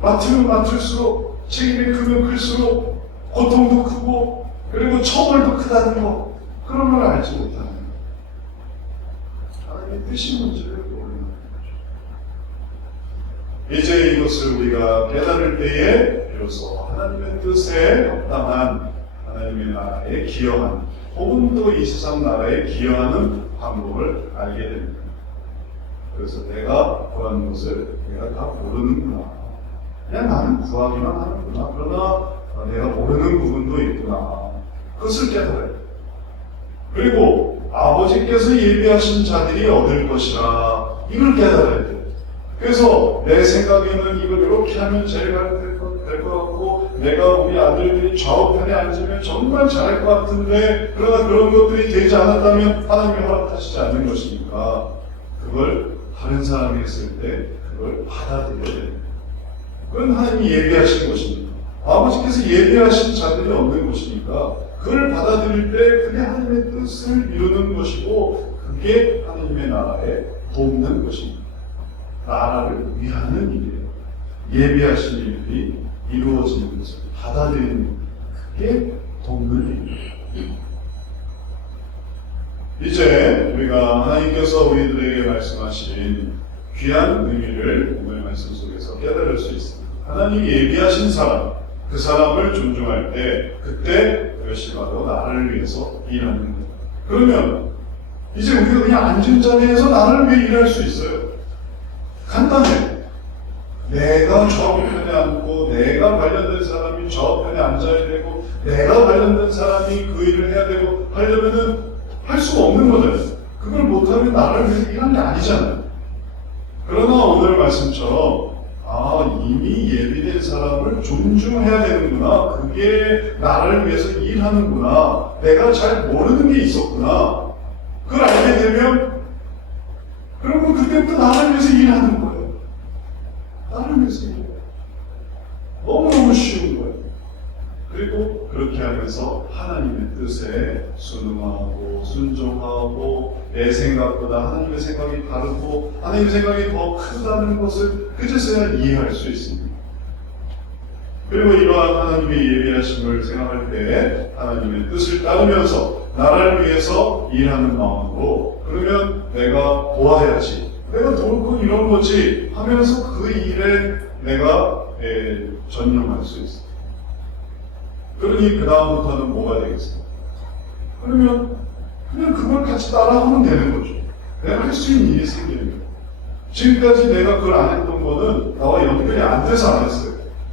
맡으면 맡을수록, 책임이 크면 클수록, 고통도 크고, 그리고 처벌도 크다는 것, 그런 걸 알지 못하는 거예요. 하나님의 뜻이 뭔지를 모르는 거죠. 이제 이것을 우리가 깨달을 때에 비로소 하나님의 뜻에 합당한 하나님의 나라에 기여하는 혹은 또 이 세상 나라에 기여하는 방법을 알게 됩니다. 그래서 내가 구하는 것을 내가 다 모르는구나. 그냥 나는 구하기만 하는구나. 그러나 내가 모르는 부분도 있구나. 그것을 깨달아야 돼요. 그리고 아버지께서 예비하신 자들이 얻을 것이라. 이걸 깨달아야 돼요. 그래서 내 생각에는 이걸 이렇게 하면 제일 될 것 같고 내가 우리 아들들이 좌우편에 앉으면 정말 잘할 것 같은데 그러나 그런 것들이 되지 않았다면 하나님이 허락하시지 않는 것이니까 그걸 다른 사람이 했을 때 그걸 받아들여야 됩니다. 그건 하나님이 예비하신 것입니다. 아버지께서 예비하신 자들이 없는 것이니까 그걸 받아들일 때 그게 하나님의 뜻을 이루는 것이고 그게 하나님의 나라에 돕는 것입니다. 나라를 위하는 일이에요. 예비하신 일들이 이루어지는 것을 받아들이는 것. 그게 돕는 일이에요. 이제 우리가 하나님께서 우리들에게 말씀하신 귀한 의미를 오늘 말씀 속에서 깨달을 수 있습니다. 하나님이 예비하신 사람, 그 사람을 존중할 때 그때 그것이 바로 나를 위해서 일하는 거예요. 그러면 이제 우리가 그냥 앉은 자리에서 나를 위해 일할 수 있어요. 간단해. 내가 좌우편에 앉고 내가 관련된 사람이 좌우편에 앉아야 되고 내가 관련된 사람이 그 일을 해야 되고 하려면은 할 수가 없는 거잖아요. 그걸 못하면 나를 위해서 일하는 게 아니잖아요. 그러나 오늘 말씀처럼 이미 예비된 사람을 존중해야 되는구나. 그게 나를 위해서 일하는구나. 내가 잘 모르는 게 있었구나. 그걸 알게 되면 그러면 그때부터 나를 위해서 일하는 거예요. 나를 위해서 일해요. 너무너무 쉬운 거예요. 그리고 그렇게 하면서 하나님의 뜻에 순응하고 순종하고 내 생각보다 하나님의 생각이 다르고 하나님의 생각이 더 크다는 것을 그제서야 이해할 수 있습니다. 그리고 이러한 하나님의 예비하심을 생각할 때 하나님의 뜻을 따르면서 나를 위해서 일하는 마음으로 그러면 내가 도와야지, 내가 도울 건 이런 거지 하면서 그 일에 내가 전념할 수 있어요. 그러니 그 다음부터는 뭐가 되겠습니까? 그러면 그냥 그걸 같이 따라하면 되는 거죠. 내가 할 수 있는 일이 생기는 거예요. 지금까지 내가 그걸 안 했던 거는 나와 연결이 안 돼서 안 했어요.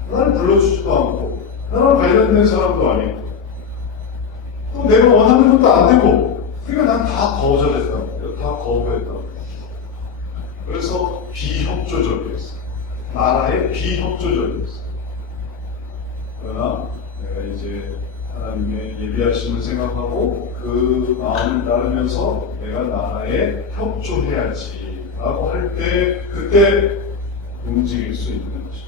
나를 불러주지도 않고 나랑 관련된 사람도 아니고 또 내가 원하는 것도 안 되고 그러니까 난 다 거절했단 말이에요. 다 거부했단 말이에요. 그래서 비협조적이었어요. 나라의 비협조적이었어요. 그러나 내가 이제 하나님의 예비하심을 생각하고 그 마음을 따르면서 내가 나라에 협조해야지 라고 할 때 그때 움직일 수 있는 거죠.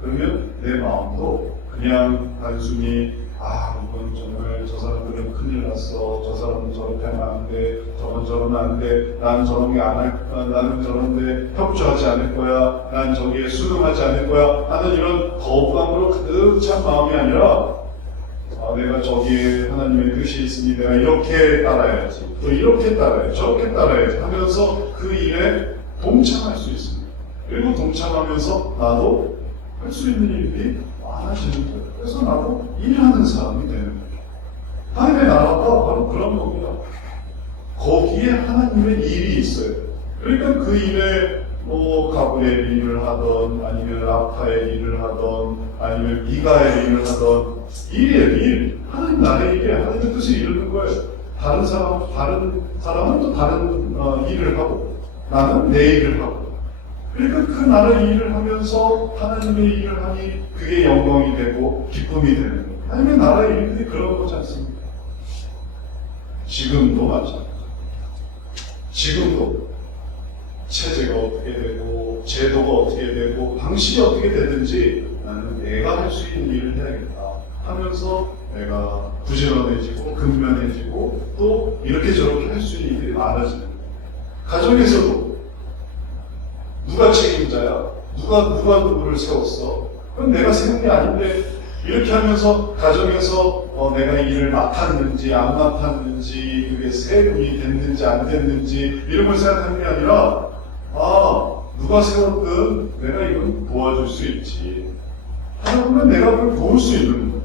그러면 내 마음도 그냥 단순히 이건 정말 저 사람들은 큰일 났어. 저 사람은 저렇게 하면 안 돼. 저건 저러면 안 돼. 난 저런 게 안 할 거야. 나는 저런데 협조하지 않을 거야. 난 저기에 순응하지 않을 거야. 하는 이런 거부감으로 가득 찬 마음이 아니라 내가 저기에 하나님의 뜻이 있으니 내가 이렇게 따라야지. 또 이렇게 따라야지. 저렇게 따라야지 하면서 그 일에 동참할 수 있습니다. 그리고 동참하면서 나도 할 수 있는 일이 많아지는 거예요. 그래서 나도 일하는 사람이 되는 거예요. 하나님의 나라가 바로 그런 겁니다. 거기에 하나님의 일이 있어요. 그러니까 그 일에 가브리엘의 일을 하던 아니면 라파의 일을 하던 아니면 미가의 일을 하던 일이에요. 일. 하나님 나라의 일이에요. 하나님의 뜻을 이루는 거예요. 다른 사람은 또 다른 일을 하고 나는 내 일을 하고 그러니까 그 나라의 일을 하면서 하나님의 일을 하니 그게 영광이 되고 기쁨이 되는 거예요. 하나님의 나라의 일들이 그런 거지 않습니까? 지금도 마찬가지입니다. 지금도 체제가 어떻게 되고 제도가 어떻게 되고 방식이 어떻게 되든지 나는 내가 할 수 있는 일을 해야겠다 하면서 내가 부지런해지고 근면해지고 또 이렇게 저렇게 할 수 있는 일이 많아지는 거예요. 가정에서도 누가 책임자야? 누가 누구를 세웠어? 그건 내가 세운 게 아닌데 이렇게 하면서 가정에서 내가 일을 맡았는지 안 맡았는지 그게 세분이 됐는지 안 됐는지 이런 걸 생각하는 게 아니라 누가 세웠든 내가 이건 도와줄 수 있지 하다 보면 내가 그걸 도울 수 있는 거야.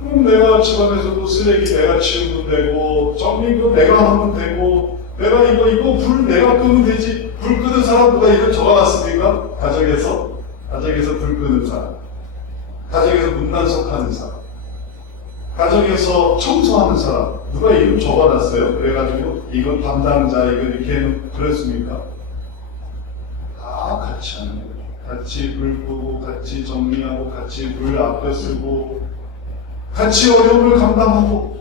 그럼 내가 집안에서도 쓰레기 내가 치우면 되고 정리도 내가 하면 되고 내가 이거 불 내가 끄면 되지. 불 끄는 사람 누가 이거 적어놨습니까? 가정에서 불 끄는 사람, 가정에서 문단속하는 사람, 가정에서 청소하는 사람 누가 이름 적어놨어요? 그래가지고 이건 담당자 이거 이렇게 해놓고 그랬습니까? 다 같이 하는 거예요. 같이 불 끄고, 같이 정리하고, 같이 물 아껴 쓰고, 같이 어려움을 감당하고,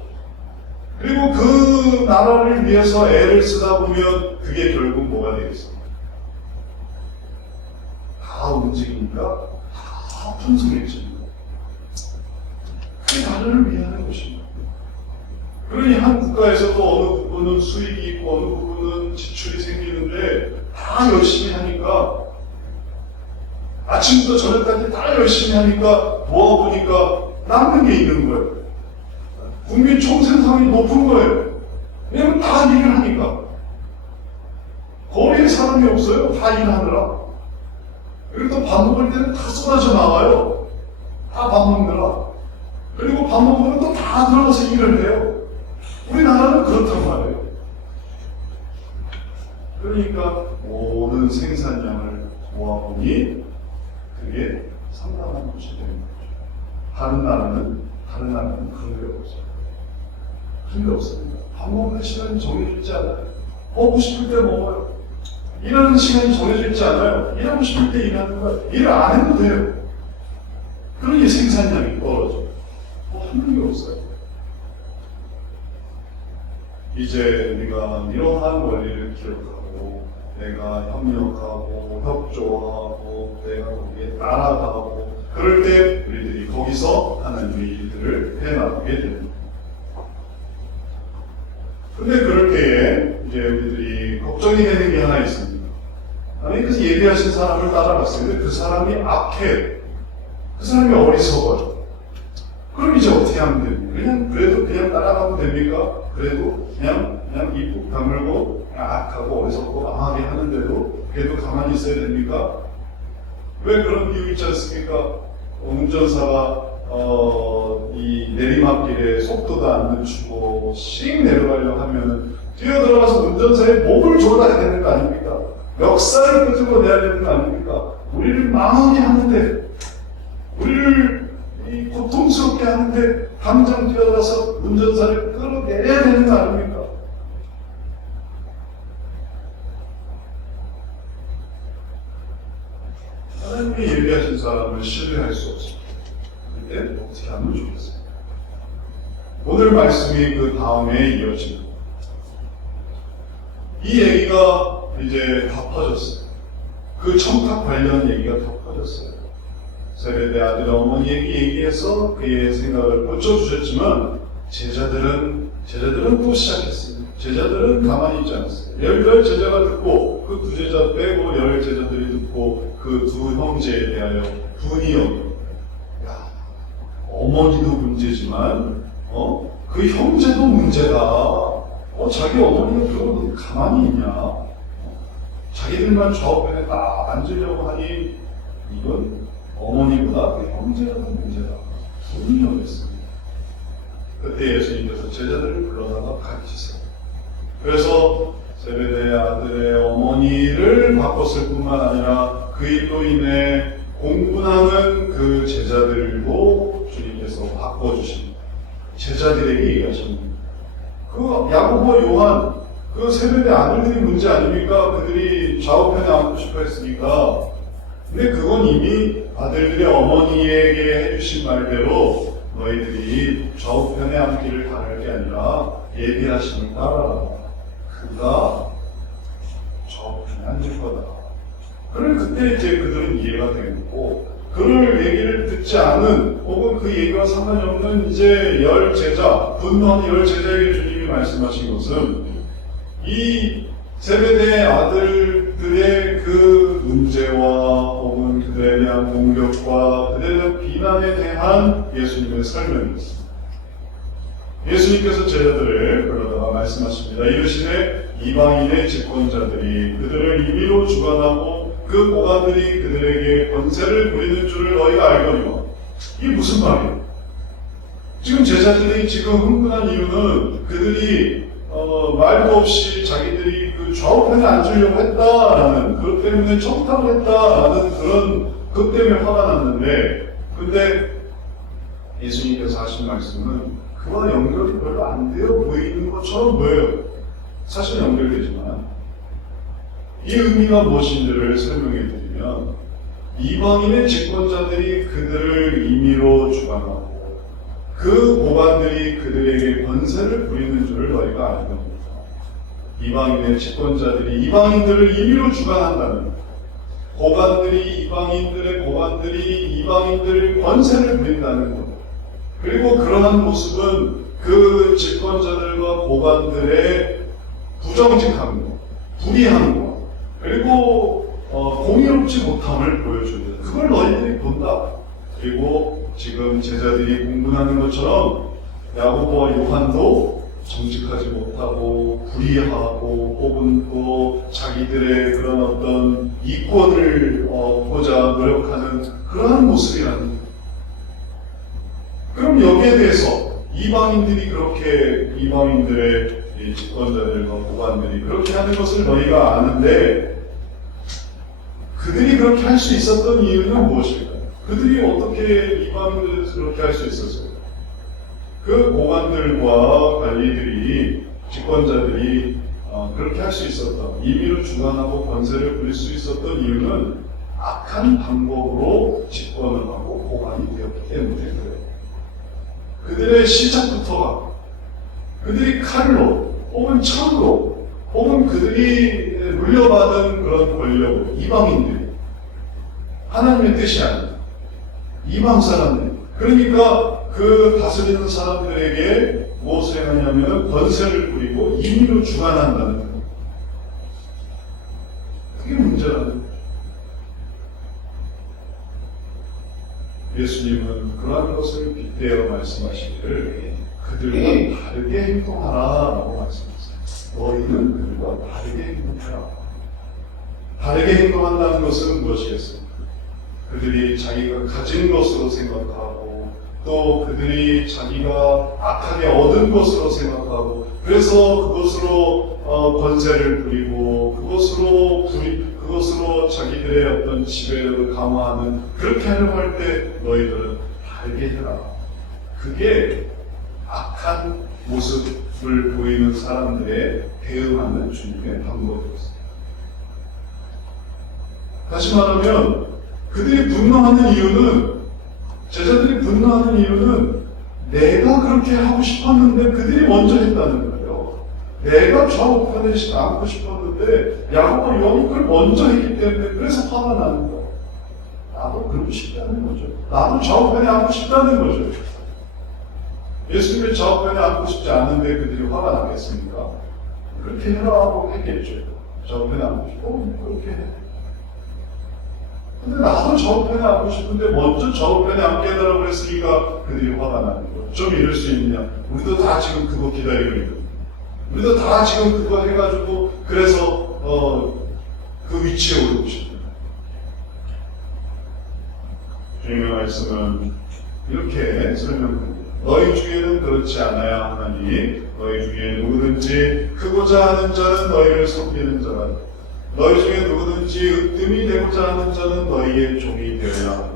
그리고 그 나라를 위해서 애를 쓰다 보면 그게 결국 뭐가 되겠습니까? 다 움직이니까 다 풍성해집니다. 그게 나라를 위하는 것입니다. 그러니 한 국가에서도 어느 부분은 수익이 있고 어느 부분은 지출이 생기는데 다 열심히 하니까 아침부터 저녁까지 다 열심히 하니까 모아보니까 남는 게 있는 거예요. 국민 총생산이 높은 거예요. 왜냐면 다 일을 하니까. 거리에 사람이 없어요. 다 일하느라. 그리고 또 밥 먹을 때는 다 쏟아져 나와요. 다 밥 먹느라. 그리고 밥 먹으면 또 다 들어가서 일을 해요. 우리나라는 그렇단 말이에요. 그러니까 모든 생산량을 모아보니 그게 상당한 것이 되는 거죠. 다른 나라는 그런 게 없어요. 그런 게 없습니다. 밥 먹는 시간이 정해져 있지 않아요. 먹고 싶을 때 먹어요. 일하는 시간이 정해져 있지 않아요. 일하고 싶을 때 일하는 거예요. 일을 안 해도 돼요. 그러니 생산량이 떨어져요. 하는 게 없어요. 이제 우리가 이러한 원리를 기억하고 내가 협력하고 협조하고 내가 거기에 따라가고 그럴 때 우리들이 거기서 하나님의 일들을 해나가게 됩니다. 근데 그럴 때에 이제 우리들이 걱정이 되는 게 하나 있습니다. 하나님께서 예비하신 사람을 따라갔어요. 근데 그 사람이 악해. 그 사람이 어리석어요. 그럼 이제 어떻게 하면 됩니까? 그래도 그냥 따라가면 됩니까? 그래도 그냥 입 다물고 악하고 어리석고 망하게 하는데도 그래도 가만히 있어야 됩니까? 왜 그런 비유 있지 않습니까? 운전사가 이 내리막길에 속도도 안 늦추고 씩 내려가려고 하면은 뛰어들어가서 운전사의 목을 조아야 되는 거 아닙니까? 멱살을 끄집어 내야 되는 거 아닙니까? 우리를 망하게 하는데 우리를 이 고통스럽게 하는데 당장 뛰어가서 운전사를 끌어내야 되는 거 아닙니까? 하나님이 예비하신 사람을 신뢰할 수 없습니다. 그때 어떻게 하면 좋겠어요? 오늘 말씀이 그 다음에 이어집니다. 이 얘기가 이제 다 퍼졌어요. 그 청탁 관련 얘기가 다 퍼졌어요. 세베대 아들 어머니에게 얘기해서 그의 생각을 고쳐주셨지만 제자들은 또 시작했습니다. 제자들은 가만히 있지 않았어요. 10 제자가 듣고 그 2 제자 빼고 10 제자들이 듣고 그 2 형제에 대하여 분이 여겨. 어머니도 문제지만 그 형제도 문제다. 자기 어머니가 그러고 가만히 있냐. 자기들만 좌우편에 딱 앉으려고 하니 이건 어머니보다 그 형제가 더 문제다. 분이 여겼습니다. 그때 예수님께서 제자들을 불러다가 가르치세요. 그래서 세베대의 아들의 어머니를 바꿨을 뿐만 아니라 그 일로 인해 공분하는 그 제자들도 주님께서 바꿔주십니다. 제자들에게 얘기하십니다. 그 야고보 요한 그 세베대 아들들이 문제 아닙니까? 그들이 좌우편에 앉고 싶어 했으니까. 근데 그건 이미 아들들의 어머니에게 해주신 말대로 너희들이 좌우편에 앉기를 바랄 게 아니라 예비하심을 따라라. 그가 좌우편에 앉을 거다. 그럼 그때 이제 그들은 이해가 되겠고, 그를 얘기를 듣지 않은 혹은 그 얘기와 상관이 없는 이제 10 제자, 분노하는 10 제자에게 주님이 말씀하신 것은 이 세베대의 아들들의 그 문제와 혹은 그들에 대한 공격과 그들에 대한 비난에 대한 예수님의 설명이었습니다. 예수님께서 제자들을 불러다가 말씀하십니다. 이르시되 이방인의 집권자들이 그들을 임의로 주관하고 그 고관들이 그들에게 권세를 부리는 줄을 너희가 알거니와. 이게 무슨 말이에요? 지금 제자들이 지금 흥분한 이유는 그들이 말도 없이 자기들이 그 좌우편에 앉으려고 했다라는, 그것 때문에 청탁을 했다라는 그것 때문에 화가 났는데, 근데 예수님께서 하신 말씀은 그와 연결이 별로 안 되어 보이는 것처럼 보여요. 사실 연결되지만 이 의미가 무엇인지를 설명해 드리면, 이방인의 집권자들이 그들을 임의로 주관하고 그 고관들이 그들에게 권세를 부리는 줄을 너희가 알고 있다. 이방인의 집권자들이 이방인들을 임의로 주관한다는, 고관들이 이방인들을 권세를 부린다는 것. 그리고 그러한 모습은 그 집권자들과 고관들의 부정직함과 불의함과 그리고 공의롭지 못함을 보여줍니다. 그걸 너희들이 본다. 그리고 지금 제자들이 공분하는 것처럼 야고보와 요한도 정직하지 못하고 불의하고 혹은 또 자기들의 그런 어떤 이권을 보자 노력하는 그러한 모습이라는 거예요. 그럼 여기에 대해서 이방인들의 집권자들과 고관들이 그렇게 하는 것을 너희가 아는데 그들이 그렇게 할 수 있었던 이유는 무엇일까요? 그들이 어떻게 이방인들에서 그렇게 할 수 있었어요? 그 고관들과 관리들이, 집권자들이 그렇게 할 수 있었던, 임의로 주관하고 권세를 부릴 수 있었던 이유는 악한 방법으로 집권을 하고 고관이 되었기 때문에 그래요. 그들의 시작부터가 그들이 칼로 혹은 창으로 혹은 그들이 물려받은 그런 권력으로 이방인들이 하나님의 뜻이 아닌 이방 사람들, 그러니까 그 다스리는 사람들에게 무엇을 행하냐면 권세를 부리고 임의로 주관한다는 것. 그게 문제라는 거죠. 예수님은 그러한 것을 빗대어 말씀하시기를 그들과 다르게 행동하라라고 말씀하셨어요. 너희는 그들과 다르게 행동하라. 다르게 행동한다는 것은 무엇이겠습니까? 그들이 자기가 가진 것으로 생각하고 또 그들이 자기가 악하게 얻은 것으로 생각하고 그래서 그것으로 권세를 부리고 그것으로 자기들의 어떤 지배를 강화하는, 그렇게 하려고 할 때 너희들은 다르게 해라. 그게 악한 모습을 보이는 사람들에 대응하는 주님의 방법이었습니다. 다시 말하면 그들이 분노하는 이유는, 제자들이 분노하는 이유는 내가 그렇게 하고 싶었는데 그들이 먼저 했다는 거예요. 내가 좌우편에 앉고 싶었는데 야고보와 요한이 그걸 먼저 했기 때문에 그래서 화가 나는 거예요. 나도 그러고 싶다는 거죠. 나도 좌우편에 앉고 싶다는 거죠. 예수님의 좌우편에 앉고 싶지 않은데 그들이 화가 나겠습니까? 그렇게 해라고 했겠죠. 좌우편에 앉고 싶어? 그렇게 해. 근데 나도 좌우편에 앉고 싶은데 먼저 좌우편에 앉게 해달라고 그랬으니까 그들이 화가 나는 거예요. 좀 이럴 수 있느냐? 우리도 다 지금 그거 기다리고 있거든요. 우리도 다 지금 그거 해가지고 그래서 그 위치에 오르고 싶어요. 주님의 말씀은 이렇게 설명합니다. 너희 중에는 그렇지 않아야 하나니 너희 중에 누구든지 크고자 하는 자는 너희를 섬기는 자라. 너희 중에 누구든지 으뜸이 되고자 하는 자는 너희의 종이 되어야 하니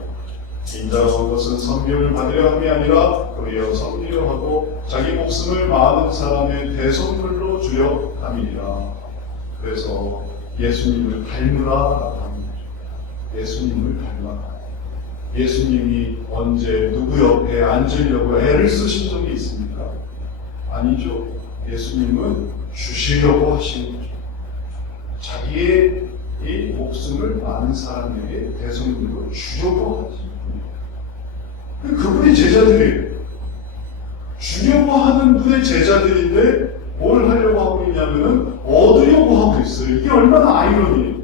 인자가 온 것은 섬김을 받으려 함이 아니라 도리어 섬기려 하고 자기 목숨을 많은 사람의 대속물로 주려 함이니라. 그래서 예수님을 닮으라라고 합니다. 예수님을 닮아라. 예수님이 언제 누구 옆에 앉으려고 애를 쓰신 적이 있습니까? 아니죠. 예수님은 주시려고 하신 거죠. 자기의 이 목숨을 많은 사람에게 대속물로 주려고 하신 분이에요. 그분이 제자들이에요. 주려고 하는 분의 제자들인데 뭘 하려고 하고 있냐면은 얻으려고 하고 있어요. 이게 얼마나 아이러니에요.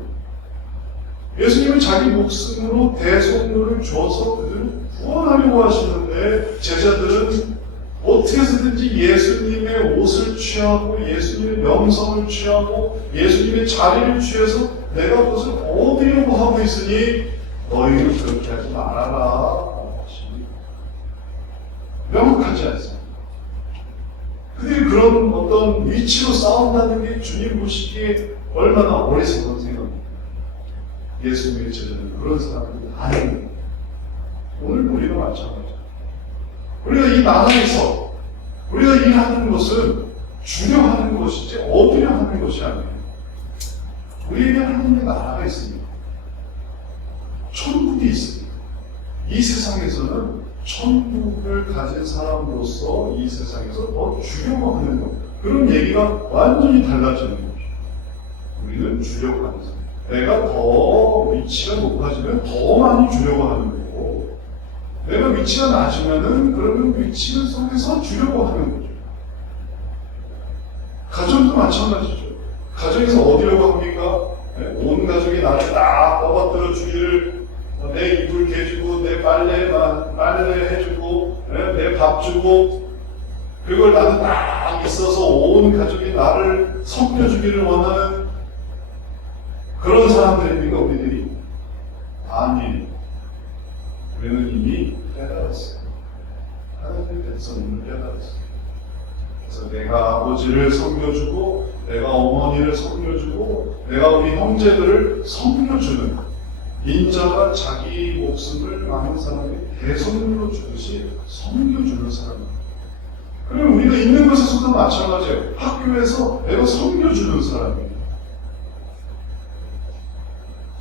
예수님은 자기 목숨으로 대속물을 줘서 그들을 구원하려고 하시는데 제자들은 어떻게 해서든지 예수님의 옷을 취하고 예수님의 명성을 취하고 예수님의 자리를 취해서 내가 그것을 얻으려고 하고 있으니 너희는 그렇게 하지 말아라 하십니다. 명확하지 않습니다. 그들이 그런 어떤 위치로 싸운다는 게 주님 보시기에 얼마나 어리석은 생각입니다. 예수님의 제자는 그런 사람들이 아닙니다. 오늘 우리도 마찬가지입니다. 우리가 이 나라에서 우리가 일하는 것은 주려 하는 것이지 얻으려 하는 것이 아니에요. 우리에게 하나님의 나라가 있습니다. 천국이 있습니다. 이 세상에서는 천국을 가진 사람으로서 이 세상에서 더 주려고 하는 것, 그런 얘기가 완전히 달라지는 거죠. 우리는 주려고 하는 사람. 내가 더 위치가 높아지면 더 많이 주려고 하는 거고, 내가 위치가 낮으면은 그러면 위치를 속에서 주려고 하는 거죠. 가정도 마찬가지죠. 가정에서 얻으려고 합니까? 온 가족이 나를 딱 떠받들어 주기를, 내 이불 개주고, 내 빨래 해주고, 내 밥 주고, 그걸 나는 딱 있어서 온 가족이 나를 섬겨주기를 원하는 그런 사람들입니까, 우리들이? 아니, 우리는 이미 깨달았어요. 하나님의 백성임을 깨달았어요. 그래서 내가 아버지를 섬겨주고, 내가 어머니를 섬겨주고, 내가 우리 형제들을 섬겨주는, 인자가 자기 목숨을 많은 사람이 대선물로 주듯이 섬겨주는 사람입니다. 그럼 우리가 있는 것에서도 마찬가지예요. 학교에서 내가 섬겨주는 사람이에요.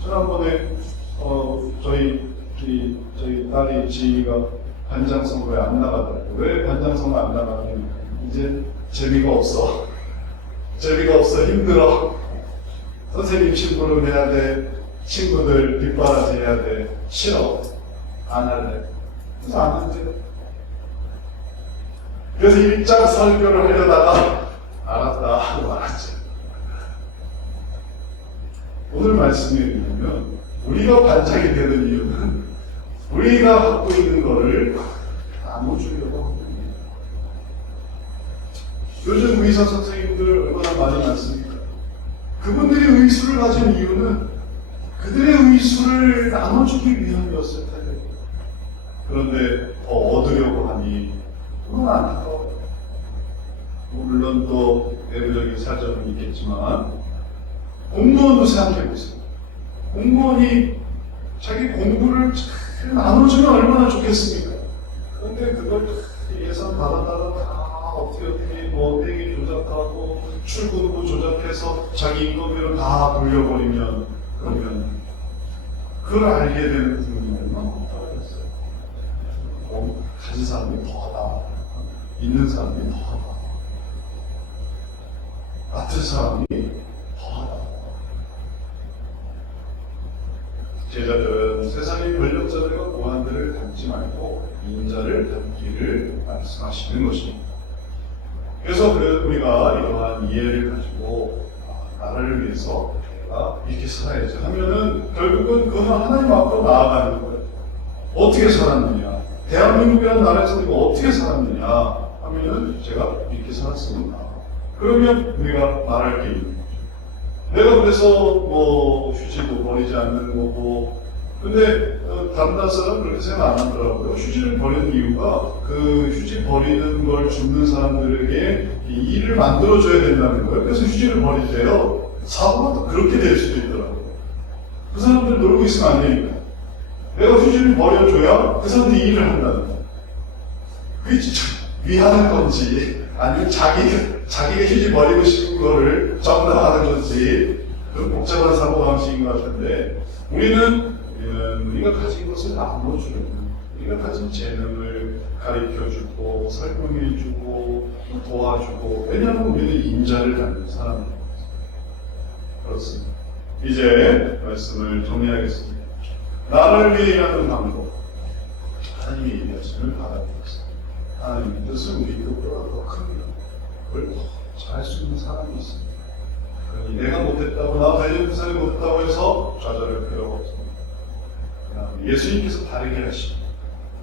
지난번에 저희 딸이 지희가 반장 선거에 안 나가더라고요. 왜 반장 선거 안 나가냐면 이제 재미가 없어. 재미가 없어. 힘들어. 선생님 신부를 해야 돼. 친구들 뒷바라지 해야 돼. 싫어. 안 할래. 그래서 안 한대. 그래서 일장 설교를 하려다가 알았다 하고 말았지. 오늘 말씀이 뭐냐면 우리가 반장이 되는 이유는 우리가 갖고 있는 거를 나눠주려고 하는 거예요. 요즘 의사 선생님들 얼마나 많이 많습니까? 그분들이 의술을 가진 이유는 그들의 의술을 나눠주기 위함이었을 텐데, 그런데 더 얻으려고 하니 그건 안타까워요. 물론 또 내부적인 사정은 있겠지만 공무원도 생각해보세요. 공무원이 자기 공부를 잘 나눠주면 얼마나 좋겠습니까? 그런데 그걸 예산 받았다가 다 어떻게 뭐 떼기 조작하고 출근부 조작해서 자기 인건비를 다 돌려버리면, 그러면 그걸 알게 되는 부분이 얼마나 떨어졌어요. 가진 사람이 더하다, 있는 사람이 더하다, 맡은 사람이 더하다. 제자들은 세상의 권력자들과 고관들을 닮지 말고 인자를 닮기를 말씀하시는 것입니다. 그래서 우리가 이러한 이해를 가지고 나라를 위해서 내가 이렇게 살아야지 하면은 결국은 그건 하나님 앞으로 나아가는 거예요. 어떻게 살았느냐? 대한민국이라는 나라에서 우리가 어떻게 살았느냐 하면은 제가 이렇게 살았습니다. 그러면 우리가 말할 게 있는 거죠. 내가 그래서 뭐 휴지도 버리지 않는 거고, 근데 다른 사람은 그렇게 생각 안 하더라고요. 휴지를 버리는 이유가 그 휴지 버리는 걸 줍는 사람들에게 이 일을 만들어줘야 된다는 거예요. 그래서 휴지를 버리세요. 사고가 또 그렇게 될 수도 있더라고요. 그 사람들 놀고 있으면 안 되니까. 내가 휴지를 버려줘야 그 사람들이 일을 한다는 거예요. 그게 진짜 위하는 건지, 아니면 자기가 휴지 버리고 싶은 거를 정당하는 건지, 그런 복잡한 사고방식인 것 같은데, 우리가 가진 것을 나눠주는, 우리가 가진 재능을 가르쳐주고, 설명해주고, 도와주고, 왜냐하면 우리는 인자를 갖는 사람입니다. 그렇습니다. 이제 말씀을 정리하겠습니다. 나를 위해 일하는 방법, 하나님의 일하심을 바라보겠습니다. 하나님의 뜻은 우리 뜻보다 더 큽니다. 그걸 더 잘 할 수 있는 사람이 있습니다. 그러니 내가 못했다고, 나 관련 부사를 못했다고 해서 좌절할 필요가 없습니다. 예수님께서 다르게 하십니다.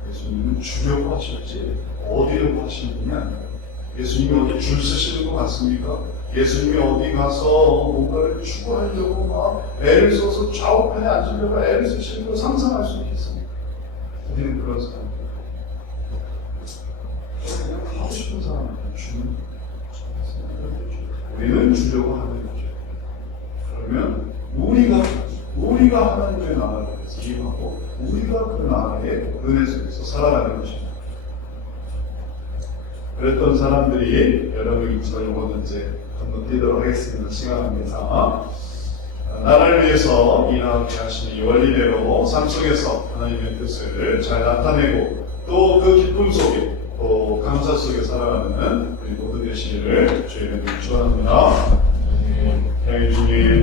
예수님은 주려고 하셨지 얻으려고 하시는 분이 아니에요. 예수님이 어디 줄 서시는 것 같습니까? 예수님이 어디 가서 뭔가를 추구하려고 막 애를 써서 좌우편에 앉으려고 애를 쓰시는 걸 상상할 수 있겠습니까? 우리는 그런 사람입니다. 그냥 하고 싶은 사람한테 주는 거예요. 우리는 주려고 하는 거죠. 그러면 우리가 하나님의 나라를 위해서 일하고 우리가 그 나라의 은혜 속에서 살아가는 것입니다. 그랬던 사람들이 여러분이 있지만 이거는 이제 건너뛰도록 하겠습니다. 시간 관계상 나라를 나라를 위해서 일하게 하시는 이 원리대로 삶 속에서 하나님의 뜻을 잘 나타내고 또 그 기쁨 속에 또 감사 속에 살아가는 우리 모두 되시기를 주의 이름으로 축원합니다. 행위 중에